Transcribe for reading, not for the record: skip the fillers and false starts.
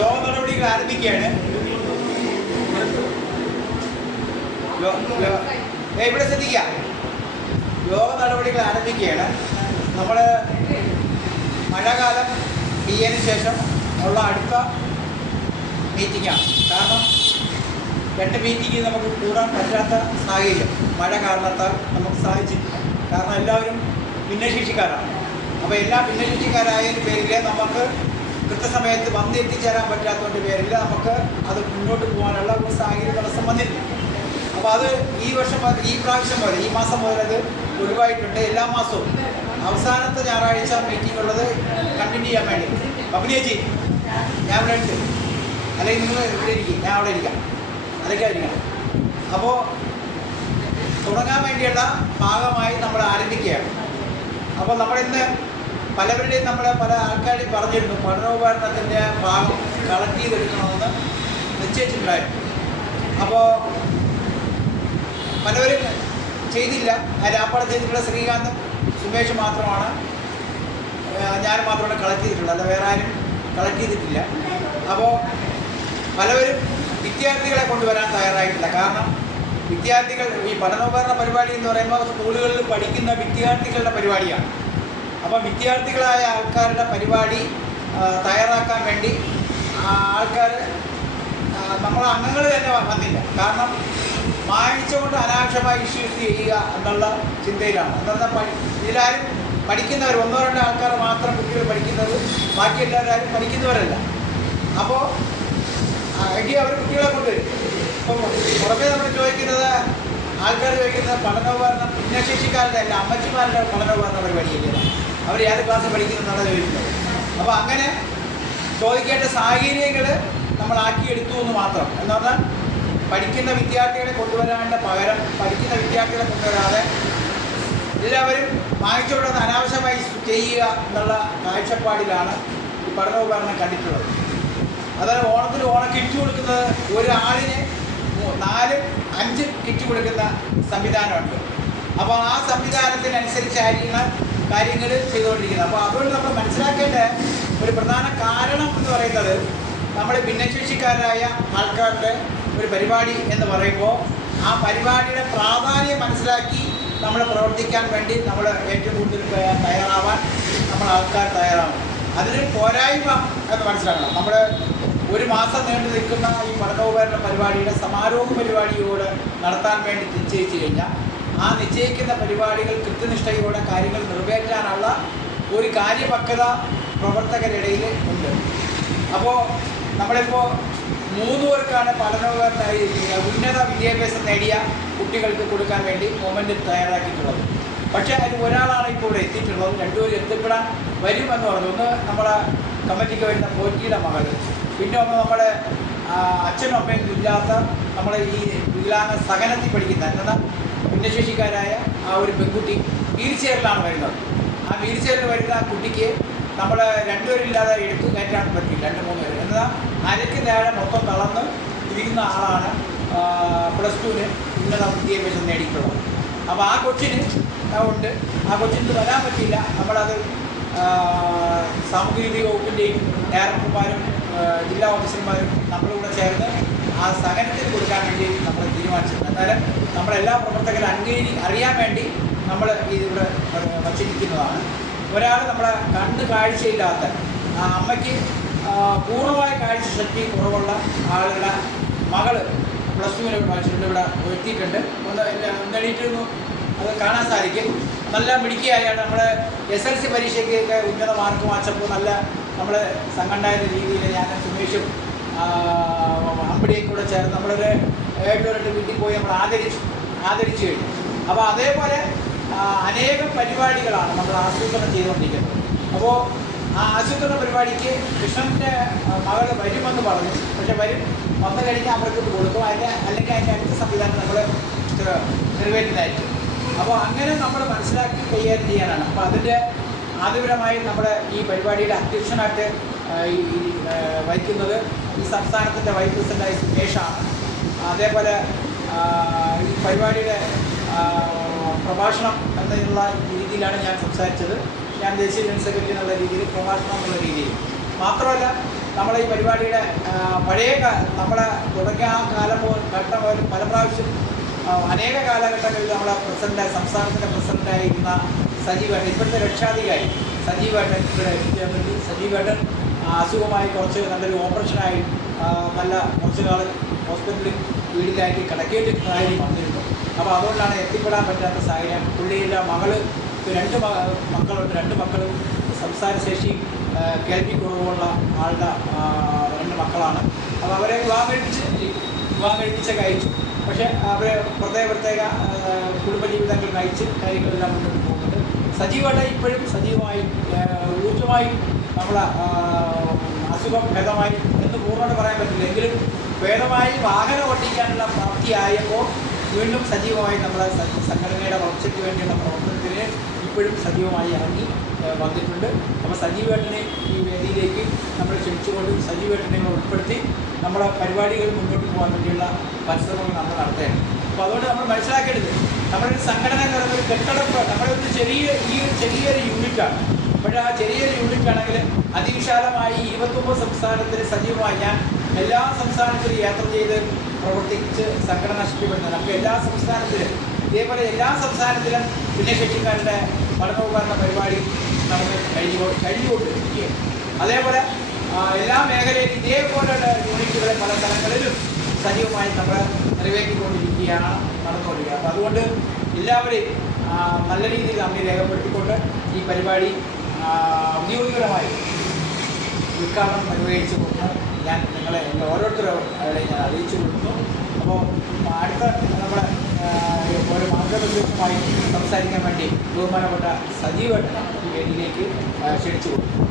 യോഗ നടപടികൾ ആരംഭിക്കുകയാണ്. ഇവിടെ ശ്രദ്ധിക്കുക, യോഗ നടപടികൾ ആരംഭിക്കുകയാണ്. നമ്മൾ മഴക്കാലം തീയതിന് ശേഷം ഉള്ള അടുത്ത മീറ്റിംഗാണ്. കാരണം 2 മീറ്റിംഗ് നമുക്ക് കൂടാൻ പറ്റാത്ത സാഹചര്യം മഴ കാരണത്താൽ നമുക്ക് സാധിച്ചിട്ടില്ല. കാരണം എല്ലാവരും ഭിന്നശേഷിക്കാരാണ്. അപ്പോൾ എല്ലാ ഭിന്നശേഷിക്കാരായതിൻ്റെ പേരിൽ നമുക്ക് കൃത്യസമയത്ത് വന്ന് എത്തിച്ചേരാൻ പറ്റാത്തതിൻ്റെ പേരിൽ നമുക്ക് അത് മുന്നോട്ട് പോകാനുള്ള ഒരു സാഹചര്യം തടസ്സം വന്നിരുന്നു. അപ്പോൾ അത് ഈ പ്രാവശ്യം മുതൽ ഈ മാസം മുതൽ അത് ഒഴിവായിട്ടുണ്ട്. എല്ലാ മാസവും അവസാനത്തെ ഞായറാഴ്ച മീറ്റിംഗ് ഉള്ളത് കണ്ടിന്യൂ ചെയ്യാൻ വേണ്ടി. അഭിനയിച്ച് ഞാൻ ഇവിടെ ഉണ്ട്, അല്ലെങ്കിൽ നിങ്ങൾ ഇവിടെ ഇരിക്കും, ഞാൻ അവിടെ ഇരിക്കാം, അതൊക്കെ ആയിരിക്കണം. അപ്പോൾ തുടങ്ങാൻ വേണ്ടിയുള്ള ഭാഗമായി നമ്മൾ ആരംഭിക്കുകയാണ്. അപ്പോൾ നമ്മളിന്ന് പലവരുടെയും പല ആൾക്കാരും പറഞ്ഞിരുന്നു പഠനോപകരണത്തിൻ്റെ ഭാഗം കളക്ട് ചെയ്തെടുക്കണമെന്ന് നിശ്ചയിച്ചിട്ടുണ്ടായിരുന്നു. അപ്പോൾ പലവരും ചെയ്തില്ല. രാപ്പാട് ചെയ്തിട്ടുള്ള ശ്രീകാന്തും സുമേഷ് മാത്രമാണ്, ഞാൻ മാത്രമാണ് കളക്ട് ചെയ്തിട്ടുള്ളത്, അല്ല വേറെ ആരും കളക്ട് ചെയ്തിട്ടില്ല. അപ്പോൾ പലവരും വിദ്യാർത്ഥികളെ കൊണ്ടുവരാൻ തയ്യാറായിട്ടില്ല. കാരണം വിദ്യാർത്ഥികൾ ഈ പഠനോപകരണ പരിപാടി എന്ന് പറയുമ്പോൾ സ്കൂളുകളിൽ പഠിക്കുന്ന വിദ്യാർത്ഥികളുടെ പരിപാടിയാണ്. അപ്പോൾ വിദ്യാർത്ഥികളായ ആൾക്കാരുടെ പരിപാടി തയ്യാറാക്കാൻ വേണ്ടി ആൾക്കാർ നമ്മളെ അംഗങ്ങൾ തന്നെ വന്നില്ല. കാരണം വായിച്ചുകൊണ്ട് അനാവശ്യമായി ഇഷ്യൂസ് ചെയ്യുക എന്നുള്ള ചിന്തയിലാണ്. എന്നാൽ ഇതിലാരും പഠിക്കുന്നവർ 1-2 ആൾക്കാർ മാത്രം കുട്ടികൾ പഠിക്കുന്നത്, ബാക്കി എല്ലാവരും പഠിക്കുന്നവരല്ല. അപ്പോൾ എങ്കിൽ അവർ കുട്ടികളെ കൊണ്ടുവരും. ഇപ്പം പുറമേ നമ്മൾ ചോദിക്കുന്നത്, ആൾക്കാർ ചോദിക്കുന്നത് പഠനോപകരണം ഭിന്നശേഷിക്കാരുടെ അല്ല, അമ്മച്ചിമാരുടെ പഠനോപകരണ പരിപാടിയില്ല, അവർ ഏത് ക്ലാസ് പഠിക്കുന്നുണ്ടെന്നാണ് ചോദിക്കുന്നത്. അപ്പോൾ അങ്ങനെ ചോദിക്കേണ്ട സാഹചര്യങ്ങൾ നമ്മളാക്കിയെടുത്തു എന്ന് മാത്രം. എന്ന് പറഞ്ഞാൽ പഠിക്കുന്ന വിദ്യാർത്ഥികളെ കൊണ്ടുവരാനുള്ള പകരം പഠിക്കുന്ന വിദ്യാർത്ഥികളെ കൊണ്ടുവരാതെ എല്ലാവരും വാങ്ങിച്ചുകൊണ്ടെന്ന് അനാവശ്യമായി ചെയ്യുക എന്നുള്ള കാഴ്ചപ്പാടിലാണ് ഈ പഠനോപകരണം കണ്ടിട്ടുള്ളത്. അതായത് ഓണത്തിന് കിറ്റ് കൊടുക്കുന്നത് ഒരാളിന് 4-5 കിറ്റ് കൊടുക്കുന്ന സംവിധാനമുണ്ട്. അപ്പോൾ ആ സംവിധാനത്തിനനുസരിച്ചായിരിക്കണം കാര്യങ്ങൾ ചെയ്തുകൊണ്ടിരിക്കുന്നത്. അപ്പോൾ അതുകൊണ്ട് നമ്മൾ മനസ്സിലാക്കേണ്ട ഒരു പ്രധാന കാരണം എന്ന് പറയുന്നത്, നമ്മൾ ഭിന്നശേഷിക്കാരായ ആൾക്കാരുടെ ഒരു പരിപാടി എന്ന് പറയുമ്പോൾ ആ പരിപാടിയുടെ പ്രാധാന്യം മനസ്സിലാക്കി നമ്മൾ പ്രവർത്തിക്കാൻ വേണ്ടി നമ്മൾ ഏറ്റവും കൂടുതൽ തയ്യാറാവാൻ ആൾക്കാർ തയ്യാറാവണം. അതിന് പോരായ്മ എന്ന് മനസ്സിലാക്കണം. നമ്മൾ 1 മാസം നീണ്ടു നിൽക്കുന്ന ഈ പഠനോപകരണ പരിപാടിയുടെ സമാരോഹ പരിപാടിയോട് നടത്താൻ വേണ്ടി നിശ്ചയിച്ചു കഴിഞ്ഞാൽ ആ നിശ്ചയിക്കുന്ന പരിപാടികൾ കൃത്യനിഷ്ഠയോടെ കാര്യങ്ങൾ നിറവേറ്റാനുള്ള ഒരു കാര്യപക്വത പ്രവർത്തകരിടയിൽ ഉണ്ട്. അപ്പോൾ നമ്മളിപ്പോൾ 3 പേർക്കാണ് പഠനോപകരണ ഉന്നത വിദ്യാഭ്യാസം നേടിയ കുട്ടികൾക്ക് കൊടുക്കാൻ വേണ്ടി മൊമെൻ്റ് തയ്യാറാക്കിയിട്ടുള്ളത്. പക്ഷേ അതിൽ ഒരാളാണ് ഇപ്പോൾ ഇവിടെ എത്തിയിട്ടുള്ളത്. 2 പേര് എത്തിപ്പെടാൻ വരുമെന്ന് പറഞ്ഞു. ഒന്ന് നമ്മളെ കമ്മിറ്റിക്ക് വരുന്ന പോറ്റിയുടെ മകൾ, പിന്നെ ഒന്ന് നമ്മുടെ അച്ഛനും അമ്മയും ഇല്ലാത്ത നമ്മളെ ഈ വികലാംഗ സഹനത്തിൽ പഠിക്കുന്ന എന്നാൽ ഭിന്നശേഷിക്കാരായ ആ ഒരു പെൺകുട്ടി വീൽ ചെയറിലാണ് വരുന്നത്. ആ വീൽ ചെയറിൽ വരുന്ന ആ കുട്ടിക്ക് നമ്മൾ 2 പേരില്ലാതെ എടുത്തു കയറ്റാൻ പറ്റില്ല. 2-3 പേര് എന്നാൽ അരയ്ക്ക് നേരെ മൊത്തം തളർന്ന് ഇരിക്കുന്ന ആളാണ് +2-ന് ഉന്നത വിദ്യാഭ്യാസം നേടിയിട്ടുള്ളത്. അപ്പോൾ ആ കൊച്ചിന് ഉണ്ട്, ആ കൊച്ചിന് വരാൻ പറ്റില്ല. നമ്മളത് സാമൂഹ്യനീതി വകുപ്പിൻ്റെയും ഡയറക്ടർമാരും ജില്ലാ ഓഫീസർമാരും നമ്മളിവിടെ ചേർന്ന് ആ സഹനത്തിന് കൊടുക്കാൻ വേണ്ടി നമ്മൾ തീരുമാനിച്ചിട്ടുണ്ട്. എന്നാലും നമ്മളെല്ലാ പ്രവർത്തകരും അറിയാൻ വേണ്ടി നമ്മൾ ഇതിവിടെ വച്ചിരിക്കുന്നതാണ്. ഒരാൾ നമ്മളെ കണ്ണ് കാഴ്ചയില്ലാത്ത അമ്മയ്ക്ക് പൂർണ്ണമായ കാഴ്ചശക്തി കുറവുള്ള ആളുകളുടെ മകൾ +2-ന് പഠിച്ചിട്ടുണ്ട്, ഇവിടെ എത്തിയിട്ടുണ്ട്. ഒന്ന് എണീറ്റിരുന്നു, അത് കാണാൻ സാധിക്കും. നല്ല മിടുക്കിയായാണ് നമ്മൾ SLC പരീക്ഷയ്ക്കൊക്കെ ഉന്നത മാർക്ക് വാങ്ങിച്ചപ്പോൾ നല്ല നമ്മൾ സംഘടനായ രീതിയിൽ ഞാൻ സുമേഷും അമ്പടിയൊക്കെ കൂടെ ചേർന്ന് നമ്മളൊരു 7-8 വീട്ടിൽ പോയി നമ്മൾ ആദരിച്ചു കഴിഞ്ഞു. അപ്പോൾ അതേപോലെ അനേകം പരിപാടികളാണ് നമ്മൾ ആസൂത്രണം ചെയ്തുകൊണ്ടിരിക്കുന്നത്. അപ്പോൾ ആ ആസൂത്രണ പരിപാടിക്ക് കൃഷ്ണൻ്റെ മകൾ വരുമെന്ന് പറഞ്ഞു. പക്ഷെ വന്നു കഴിഞ്ഞാൽ അവർക്ക് കൊടുക്കും, അല്ലെങ്കിൽ അതിൻ്റെ അടുത്ത സംവിധാനം നമ്മൾ നിറവേറ്റുന്നതായിരിക്കും. അപ്പോൾ അങ്ങനെ നമ്മൾ മനസ്സിലാക്കി കൈകാര്യം ചെയ്യാനാണ്. അപ്പോൾ അതിൻ്റെ ആദ്യപരമായി നമ്മുടെ ഈ പരിപാടിയുടെ അധ്യക്ഷനായിട്ട് വഹിക്കുന്നത് ഈ സംസ്ഥാനത്തിൻ്റെ വൈസ് പ്രസിഡൻ്റായ സുമേഷാണ്. അതേപോലെ ഈ പരിപാടിയുടെ പ്രഭാഷണം എന്നുള്ള രീതിയിലാണ് ഞാൻ സംസാരിച്ചത്. ഞാൻ ദേശീയ ജനറൽ സെക്രട്ടറി എന്നുള്ള രീതിയിൽ, പ്രഭാഷണം എന്നുള്ള രീതിയിൽ മാത്രമല്ല നമ്മളെ ഈ പരിപാടിയുടെ നമ്മളെ തുടങ്ങിയ ആ കാലം ഘട്ടം പോലും പല പ്രാവശ്യം അനേക കാലഘട്ടങ്ങളിൽ നമ്മളെ സംസ്ഥാനത്തിൻ്റെ പ്രസിഡൻ്റായിരുന്ന സജീവേട്ടൻ, ഇപ്പോഴത്തെ രക്ഷാധികാരി സജീവേട്ടൻ ഇവിടെ എത്തിക്കാൻ വേണ്ടി സജീവേട്ടൻ അസുഖമായി കുറച്ച് നല്ലൊരു ഓപ്പറേഷനായി നല്ല കുറച്ച് കാലം ഹോസ്പിറ്റലിൽ വീട്ടിലാക്കി കിടക്കേണ്ട സാഹചര്യം വന്നിരുന്നു. അപ്പോൾ അതുകൊണ്ടാണ് എത്തിപ്പെടാൻ പറ്റാത്ത സാഹചര്യം. പുള്ളിയില്ല മകള് 2 മക്കളുണ്ട്. 2 മക്കളും സംസാരശേഷി കേൾവിക്കുറവുള്ള ആളുടെ 2 മക്കളാണ്. അപ്പോൾ അവരെ വിവാഹം കഴിപ്പിച്ചൊക്കെ അയച്ചു. പക്ഷേ അവർ പ്രത്യേക കുടുംബജീവിതങ്ങൾ നയിച്ച് കാര്യങ്ങളെല്ലാം മുന്നോട്ട് പോകുന്നുണ്ട്. സജീവമായിട്ട് ഇപ്പോഴും സജീവമായി ഊർജ്ജമായി നമ്മളെ അസുഖം ഭേദമായി എന്ന് പൂർണ്ണമായിട്ട് പറയാൻ പറ്റില്ല, എങ്കിലും ഭേദമായി വാഹനം ഓടിക്കാനുള്ള പ്രാപ്തിയായപ്പോൾ വീണ്ടും സജീവമായി നമ്മളെ സംഘടനയുടെ വളർച്ചയ്ക്ക് വേണ്ടിയുള്ള പ്രവർത്തനത്തിന് ഇപ്പോഴും സജീവമായി ഇറങ്ങി വന്നിട്ടുണ്ട്. അപ്പോൾ സജീവേട്ടനെ ഈ വേദിയിലേക്ക് നമ്മൾ ക്ഷണിച്ചുകൊണ്ട് സജീവേട്ടനെ ഉൾപ്പെടുത്തി നമ്മുടെ പരിപാടികൾ മുന്നോട്ട് പോകാൻ വേണ്ടിയുള്ള പരിശ്രമങ്ങൾ നമ്മൾ നടത്തുകയാണ്. അപ്പോൾ അതുകൊണ്ട് നമ്മൾ മനസ്സിലാക്കേണ്ടത് നമ്മുടെ ഒരു സംഘടന എന്ന് പറയുന്നത് ഒരു കെട്ടിടം, നമ്മുടെ ഒരു ചെറിയൊരു യൂണിറ്റാണ്. പക്ഷേ ആ ചെറിയൊരു യൂണിറ്റാണെങ്കിൽ അതിവിശാലമായി 29 സംസ്ഥാനത്തിൽ സജീവമായി ഞാൻ എല്ലാ സംസ്ഥാനത്തിലും യാത്ര ചെയ്ത് പ്രവർത്തിച്ച് സംഘടന ശക്തിപ്പെടുന്നത്. നമുക്ക് എല്ലാ സംസ്ഥാനത്തിലും ഇതേപോലെ എല്ലാ സംസ്ഥാനത്തിലും ഭിന്നശേഷിക്കാരുടെ പഠനോപകരണ പരിപാടി നമുക്ക് കഴിഞ്ഞുകൊണ്ടിരിക്കുകയാണ്. അതേപോലെ എല്ലാ മേഖലയിലും ഇതേപോലെയുള്ള യൂണിറ്റുകളെ പല സ്ഥലങ്ങളിലും സജീവമായി നമ്മൾ നിറവേറ്റിക്കൊണ്ടിരിക്കുകയാണ്, നടന്നുകൊണ്ടിരിക്കുക. അപ്പോൾ അതുകൊണ്ട് എല്ലാവരെയും നല്ല രീതിയിൽ നമ്മെ രേഖപ്പെടുത്തിക്കൊണ്ട് ഈ പരിപാടി ഔദ്യോഗികമായി ഉദ്ഘാടനം നിർവഹിച്ചുകൊണ്ട് ഞാൻ നിങ്ങളെ ഓരോരുത്തരും ഞാൻ അറിയിച്ചു കൊടുക്കുന്നു. അപ്പോൾ അടുത്ത നമ്മുടെ ഒരു മാർഗനിർദ്ദേശമായി സംസാരിക്കാൻ വേണ്ടി ബഹുമാനപ്പെട്ട സജീവേട്ടനെ ഈ വേദിയിലേക്ക് ക്ഷണിച്ചു കൊടുക്കുന്നു.